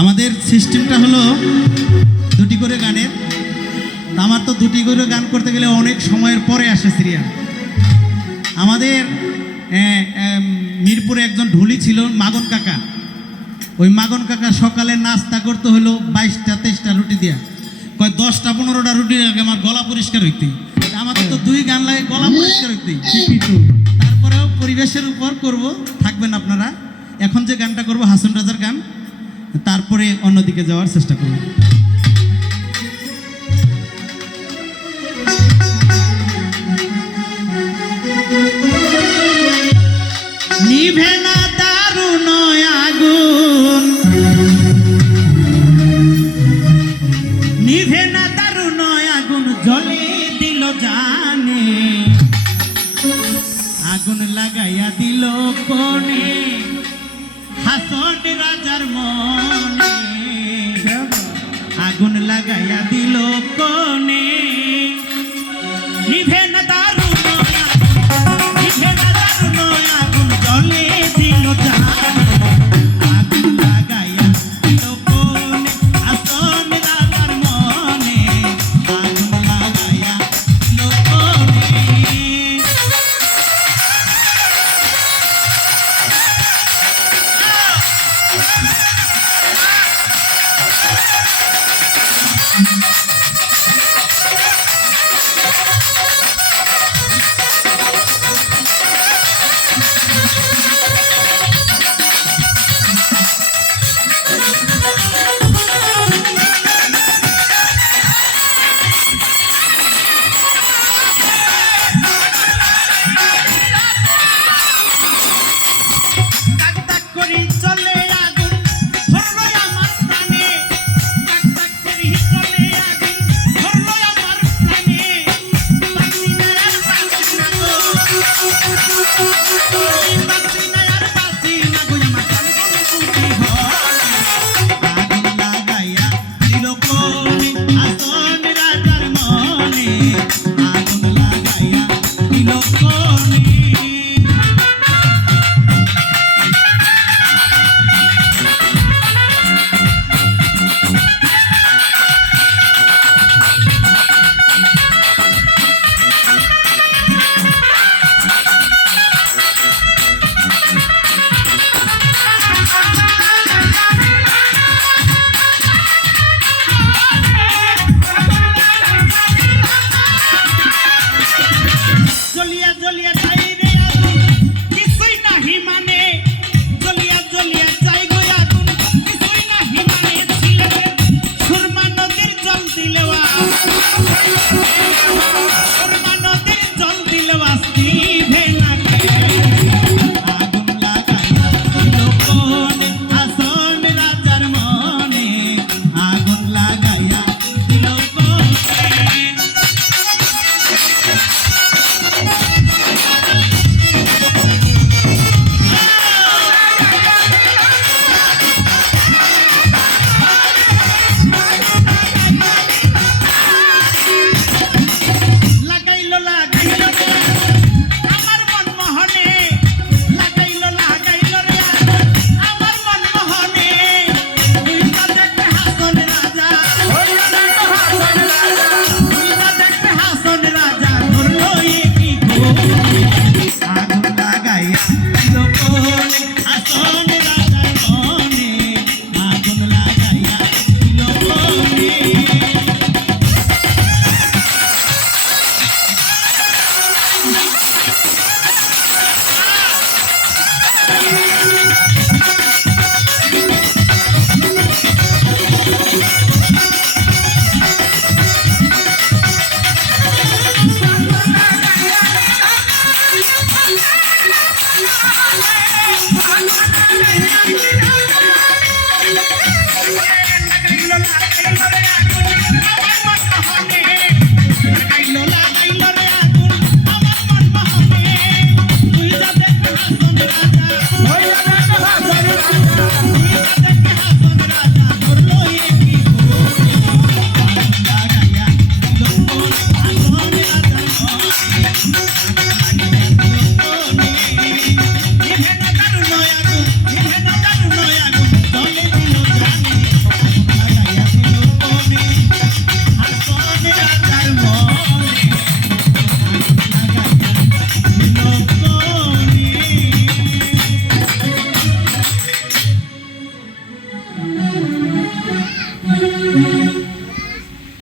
আমাদের সিস্টেমটা হলো দুটি করে গানের আমার তো দুটি করে গান করতে গেলে অনেক সময়ের পরে আসে সিরিয়াল। আমাদের মিরপুরে একজন ঢুলি ছিল, মাগন কাকা। ওই মাগন কাকা সকালে নাস্তা করতে হলো বাইশটা, তেইশটা রুটি দিয়া। কয়, দশটা, পনেরোটা রুটি লাগে আমার গলা পরিষ্কার হইতে। আমাদের তো দুই গান লাগে গলা পরিষ্কার হইতে। তারপরেও পরিবেশের উপর করব, থাকবেন আপনারা। এখন যে গানটা করব, হাসন রাজার গান। তারপরে অন্যদিকে যাওয়ার চেষ্টা করব। আগুন। আগুন জানে। আগুন লাগাইয়া দিল কোনে হাসন রাজার মন। Thank you.